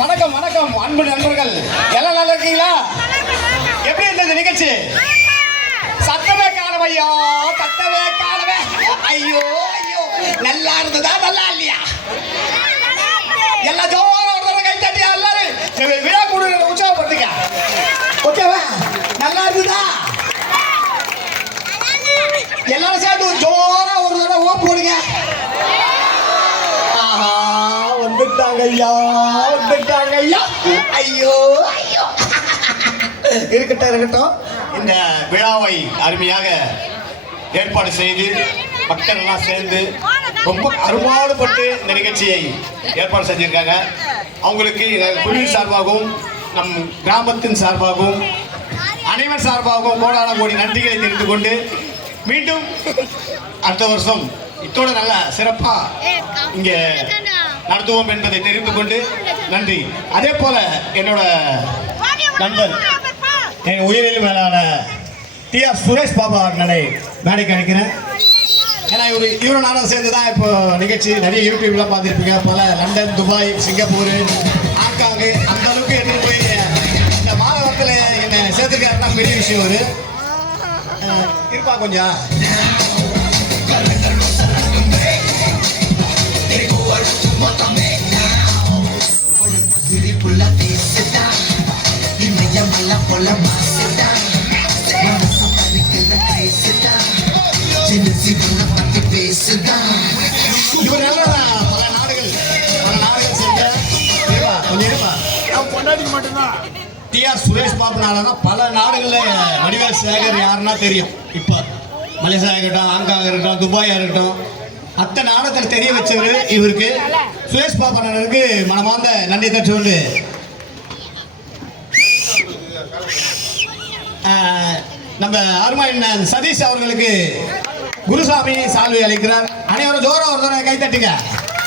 வணக்கம் வணக்கம் அன்பு நண்பர்கள், எல்லாம் நல்லா இருக்கீங்களா? எப்படி இருந்தது நிகழ்ச்சி? சத்தமே காணவையா, சத்தமே காணவே. ஐயோ ஐயோ, நல்லா இருந்ததா நல்லா இல்லையா? எல்லா ஜோரம் ஒரு தடவை கை தட்டியா எல்லாரும் விழா கூட உற்சாகப்படுத்துங்க. ஓகேவா? நல்லா இருந்ததா? எல்லாரும் சேர்ந்து ஜோரா ஒரு தடவை ஓ போடுங்க. ஆஹா, வந்துட்டாங்க ஐயா, வந்துட்டாங்க ஐயா. ஐயோ ஐயோ, இருக்கட்டும் இருக்கட்டும். இந்த விழாவை அருமையாக ஏற்பாடு செய்து மக்கள் எல்லாம் சேர்ந்து ரொம்ப அருமாடுபட்டு இந்த நிகழ்ச்சியை ஏற்பாடு செஞ்சிருக்காங்க. அவங்களுக்கு குழுவி சார்பாகவும் நம் கிராமத்தின் சார்பாகவும் அனைவர் சார்பாகவும் கோடான கோடி நன்றிகளை தெரிந்து கொண்டு மீண்டும் அடுத்த வருஷம் இத்தோட நல்ல சிறப்பா இங்கே நடத்துவோம் என்பதை தெரிந்து கொண்டு நன்றி. அதே போல என்னோட நண்பர் என் உயிரில் மேலான டி.ஆர். சுரேஷ் பாபு அவர்களை மேடைக்கு அழைக்கிறேன். ஏன்னா இவரும் நானும் சேர்ந்து தான் இப்போ நிகழ்ச்சி நிறைய யூடியூப்லாம் பார்த்துருப்பீங்க. பல லண்டன், துபாய், சிங்கப்பூர், ஹாங்காங்கு அந்த அளவுக்கு எடுத்துகிட்டு போய் இந்த மாதவரத்தில் என்னை சேர்த்துருக்காருன்னா பெரிய விஷயம். ஒரு இருப்பா கொஞ்சம் இவர் நல்ல பல நாடுகள் சென்ற மட்டும்தான் டி.ஆர். சுரேஷ் பாபுனால பல நாடுகளில் வடிவேல் சேகர் யாருன்னா தெரியும். இப்போ மலேசியா இருக்கட்டும், ஹாங்காங் இருக்கட்டும், துபாயா இருக்கட்டும், அத்தனை நாடகத்தில் தெரிய வச்சவர் இவருக்கு. சுரேஷ் பாபுனாருக்கு மனமார்ந்த நன்றி தட்டு. நம்ம அருமையான சதீஷ் அவர்களுக்கு குருசாமி சால்வை அளிக்கிறார். அனைவரும் ஜோரம் ஒரு தடவை கை தட்டுங்க.